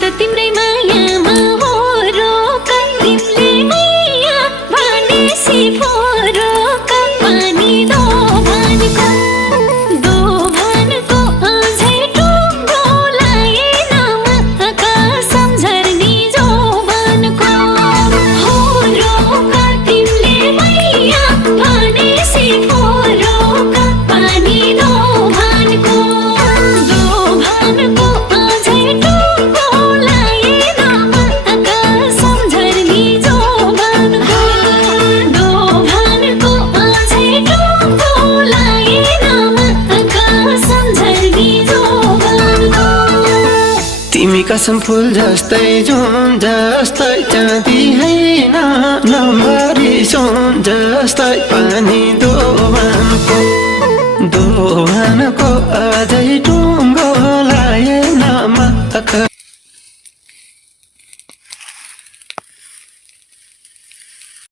त तिम्रै मायामा हो रोक तिमीले मैया भनेसी पो रोक पानी दोभानको अझै टुङ्गो लाएन माका सम्झर्नी जोबानको हो रोक तिमीले मैया भनेसी पो रोक पानी दोभानको अझै टुङ्गो लाएन माका सम्झर्नी जोबानको अझै टुङ्गो लाएन माका सम्झर्नी जोबानको तिमी कसम फुल जस्तै जुन जस्तै चाँदी हैन नम्बरी सुन जस्तै पानी दोभानको अझै टुङ्गो लाए